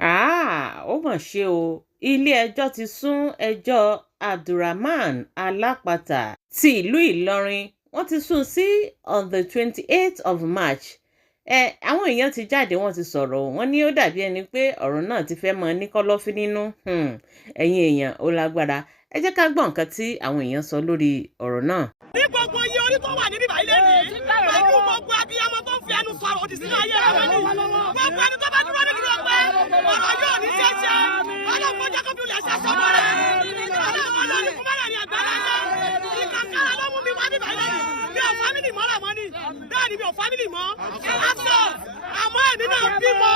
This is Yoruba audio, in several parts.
Ó mà ṣe o, ilé-ẹjọ́ ti sún ẹjọ́ ABDULRAHMAN ALAPATA ti ìlú Ìlọrin. Wọ́n ti sún sí on the 28th of March. Àwọn èèyàn ti jáde, wọ́n ti sọ̀rọ̀, wọ́n ní ó dàbí ẹni pé ọ̀rọ̀ náà ti fẹ́ mọ ní kọ́lọ́fín nínú. Ẹ̀yin èèyàn, ó lágbára. Ẹ jẹ́ ká gbọ́ nǹkan tí àwọn èèyàn sọ lórí ọ̀rọ̀ náà. Ní gbogbo iye orí tó wà ní bíbá ilé nìyí, pẹ̀lú gbogbo abiyamọ tó ń fi ẹnu sọ òdì sínú ayé rẹ̀ wọ́n ní. Gbogbo ẹni tó bá dúró nínú ọgbẹ́, ọ̀rọ̀ yóò ní ṣeéṣe. Ọlọ́run jẹ́ kó bí ilẹ̀ ṣe sọ́mọ́ rẹ̀. Ọlọ́run kú mọ́lẹ̀ ní ẹgbẹ́ rẹ̀ náà. Ìkàkàrà ló mú mi wá bíbá ilé nìyí. Mi ò fámìlì mọ́ làmọ́ ni. Bẹ́ẹ̀ ni mi ò fámìlì mọ́. Aṣọ àmọ́ èmi náà bímọ.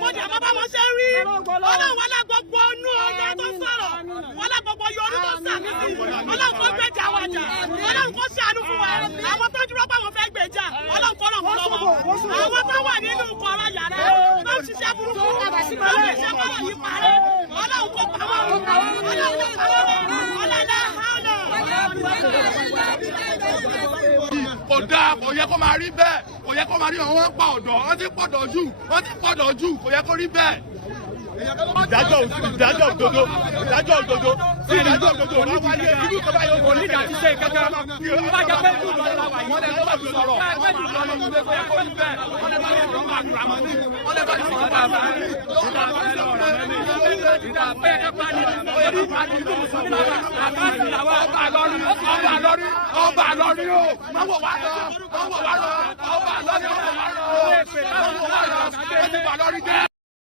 Mo jẹ́ bàbá wọn ṣe rí. Ọlọ́run wọlé gbogbo inú ọmọ tó sọ̀rọ̀. Wọlé gbogbo yorùbá tó sàmì sí. Ọlọ́run kó gbèjà wa jà. Ọlọ́run kó ṣàánú fún wa. Àwọn tó dúró pé àwọn fẹ́ gbèjà. Ọlọ́run kó ràn wọ́n lọ́wọ́. Àwọn tó wà nínú kọ̀ọ̀rọ̀ yàrá. Tó ń ṣiṣẹ́ burúkú. Tó ń ṣiṣẹ́ kọ́rọ̀ yìí parẹ́. Ọlọ́run kó pa wọ́n. Ọlọ́run kó pa wọ́n. Kò dáa, kò yẹ kó máa rí bẹ́ẹ̀, kò yẹ kó máa rí wọn pa ọ̀dọ́, wọ́n ti pọ̀dọ̀ jù, kò yẹ kó rí bẹ́ẹ̀. Ìdájọ́ òdodo tí ìdájọ́ òdodo bá wáyé irú kan báyìí ó ní ìdájí ṣe kankan bá jẹ́ pé ìlú ìlọrin la wà yìí wọ́n lè lọ́wọ́ fi sọ̀rọ̀ wọ́n lè bá yẹn kó yẹ kó rí bẹ́ẹ̀ wọ́n lè bá yẹn kó máa dùn àmọ́ ní wọ́n lè bá yẹn kó máa bá yẹn ìdá bẹ́ẹ̀ ẹ bá ní orí ìlú mùsùlùmí àbáàsì àwọn ọba àlọ́rí o máa wọ̀ wá lọ ọba àlọ́rí o máa wọ̀ wá lọ.